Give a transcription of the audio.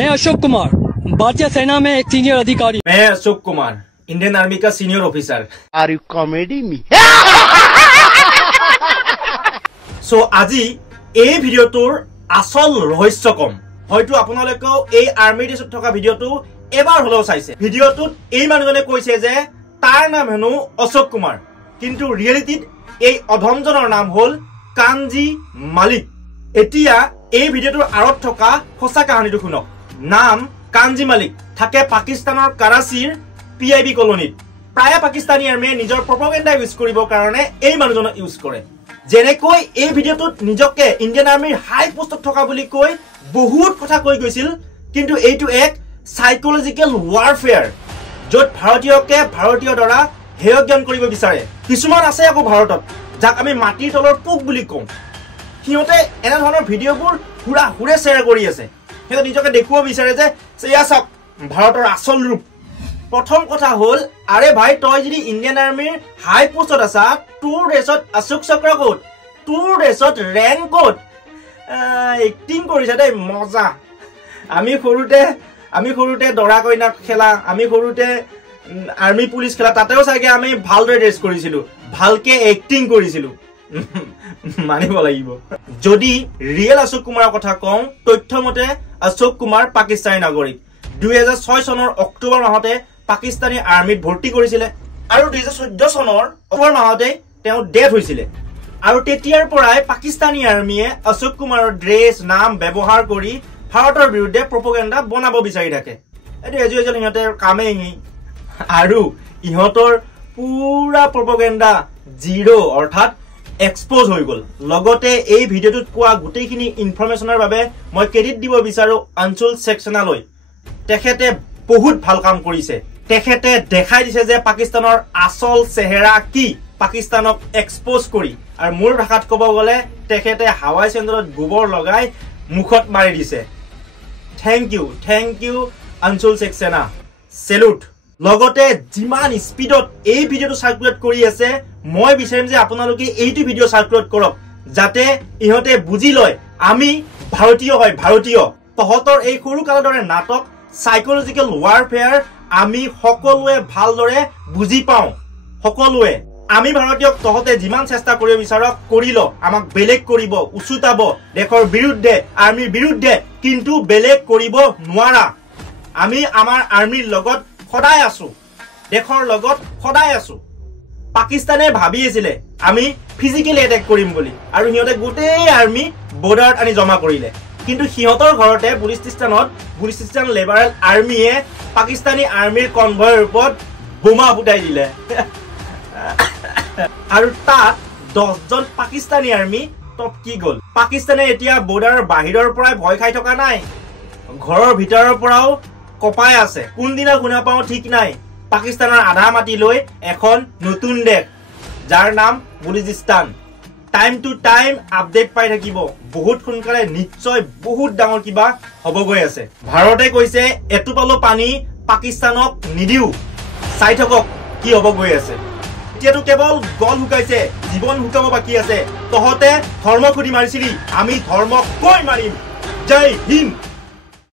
मैं अशोक कुमार, भारतीय सेना में एक सीनियर अधिकारी। मैं अशोक कुमार, इंडियन आर्मी का senior officer. Are you comedy me? So আজি এই ভিডিওটোৰ আসল ৰহস্য কম হয়তো আপোনালোকেও এই আৰ্মি ড্ৰেছত থকা ভিডিওটো এবাৰ হলেও চাইছে। ভিডিওটোত এই মানুহজনে কৈছে যে তাৰ নাম হেনো অশোক কুমাৰ, কিন্তু ৰিয়েলিটিত এই অধমজনৰ নাম হল কাঞ্জি মালিক। এতিয়া এই ভিডিওটোৰ আৰত থকা সঁচা কাহিনীটো শুনক। নাম কাঞ্জি মালিক, থাকে পাকিস্তানৰ কৰাচীৰ পিআইবি কলনীত। প্ৰায় পাকিস্তানী আৰ্মিয়ে নিজৰ প্ৰপগেণ্ডা ইউজ কৰিবৰ কাৰণে এই মানুহজনক ইউজ কৰে। যেনেকৈ এই ভিডিওটোত নিজকে ইণ্ডিয়ান আৰ্মিৰ হাই পোষ্টত থকা বুলি কৈ বহুত কথা কৈ গৈছিল, কিন্তু এইটো এক সাইকোলজিকেল ৱাৰফেয়াৰ, য'ত ভাৰতীয়কে ভাৰতীয় দ্বাৰা হেয় জ্ঞান কৰিব বিচাৰে। কিছুমান আছে আকৌ ভাৰতত যাক আমি মাটিৰ তলৰ পোক বুলি কওঁ। সিহঁতে এনেধৰণৰ ভিডিঅ'বোৰ হুৰা হুৰে শ্বেয়াৰ কৰি আছে। সিহঁতে নিজকে দেখুৱাব বিচাৰে যে এয়া চাওক ভাৰতৰ আচল ৰূপ। প্ৰথম কথা হল, আৰে ভাই তই যদি ইণ্ডিয়ান আৰ্মিৰ হাই পোষ্টত আছা, তোৰ ৰেছত অশোক চক্ৰ ক'ত, তোৰ ৰেছত ৰেংক ক'ত? এক্টিং কৰিছে দেই, মজা। আমি সৰুতে দৰা কইনা খেলা, আমি সৰুতে আৰ্মি পুলিচ খেলা, তাতেও চাগে আমি ভালদৰে ড্ৰেছ কৰিছিলো, ভালকে এক্টিং কৰিছিলো, মানিব লাগিব। যদি ৰিয়েল অশোক কুমাৰৰ কথা কওঁ, তথ্য মতে অশোক কুমাৰ পাকিস্তানী নাগৰিক। 2006 চনৰ অক্টোবৰ মাহতে পাকিস্তানী আৰ্মিত ভৰ্তি কৰিছিলে আৰু 2014 চনৰ অক্টোবৰ মাহতে তেওঁ ডেথ হৈছিলে। আৰু তেতিয়াৰ পৰাই পাকিস্তানী আৰ্মিয়ে অশোক কুমাৰৰ ড্ৰেছ নাম ব্যৱহাৰ কৰি ভাৰতৰ বিৰুদ্ধে প্ৰপগেণ্ডা বনাব বিচাৰি থাকে। এইটো এজুৱেল ইহঁতৰ কামেই। আৰু ইহঁতৰ পুৰা প্ৰপগেণ্ডা জিৰো অৰ্থাৎ এক্সপ'জ হৈ গ'ল। লগতে এই ভিডিঅ'টোত পোৱা গোটেইখিনি ইনফৰমেশ্যনৰ বাবে মই ক্ৰেডিট দিব বিচাৰো অঞ্চল ছেক্সনালৈ। তেখেতে বহুত ভাল কাম কৰিছে। তেখেতে দেখাই দিছে যে পাকিস্তানৰ আচল চেহেৰা কি, পাকিস্তানক এক্সপ'জ কৰি। আৰু মোৰ ভাষাত ক'ব গ'লে তেখেতে হাৱাই চেণ্ডলত গোবৰ লগাই মুখত মাৰি দিছে। থেংক ইউ অঞ্চল ছেক্সেনা, চেলুট। লগতে যিমান স্পীডত এই ভিডিঅ'টো চাৰ্কুলেট কৰি আছে, মই বিচাৰিম যে আপোনালোকে এইটো ভিডিঅ' চাৰ্কুলেট কৰক, যাতে ইহঁতে বুজি লয় আমি ভাৰতীয় হয়, ভাৰতীয়। তহঁতৰ এই সৰু কালৰ দৰে নাটক সাইকোলজিকেল ৱাৰফেয়াৰ আমি সকলোৱে ভালদৰে বুজি পাওঁ। সকলোৱে আমি ভাৰতীয়ক তহঁতে যিমান চেষ্টা কৰিব বিচাৰক কৰি ল, আমাক বেলেগ কৰিব, উচুতাব দেশৰ বিৰুদ্ধে, আৰ্মিৰ বিৰুদ্ধে, কিন্তু বেলেগ কৰিব নোৱাৰা। আমি আমাৰ আৰ্মিৰ লগত সদায় আছো, দেশৰ লগত সদায় আছো। পাকিস্তানে ভাবি আছিলে আমি ফিজিকেলি এটেক কৰিম বুলি, আৰু সিহঁতে গোটেই আৰ্মি বৰ্ডাৰত আনি জমা কৰিলে। কিন্তু সিহঁতৰ ঘৰতে বুলিস্তিস্তান লিবাৰেল আৰ্মিয়ে পাকিস্তানী আৰ্মিৰ কনভয়ৰ ওপৰত বোমা ফুটাই দিলে। আৰু তাত 10জন পাকিস্তানী আৰ্মি টপকি গ'ল। পাকিস্তানে এতিয়া বৰ্ডাৰৰ বাহিৰৰ পৰাই ভয় খাই থকা নাই, ঘৰৰ ভিতৰৰ পৰাও কপাই আছে। কোনদিনা শুনা পাওঁ ঠিক নাই, পাকিস্তানৰ আধা মাটি লৈ এখন নতুন দেশ যাৰ নাম বুলিস্তিস্তান। টাইম টু টাইম আপডেট পাই থাকিব, বহুত সোনকালে নিশ্চয় বহুত ডাঙৰ কিবা হ'ব গৈ আছে। ভাৰতে কৈছে এটোপালো পানী পাকিস্তানক নিদিও, চাই থাকক কি হ'ব গৈ আছে। এতিয়াতো কেৱল গল শুকাইছে, জীৱন শুকাব বাকী আছে। তহঁতে ধৰ্ম খুদি মাৰিছিলি, আমি ধৰ্ম কৈ মাৰিম। জয় হিন্দ।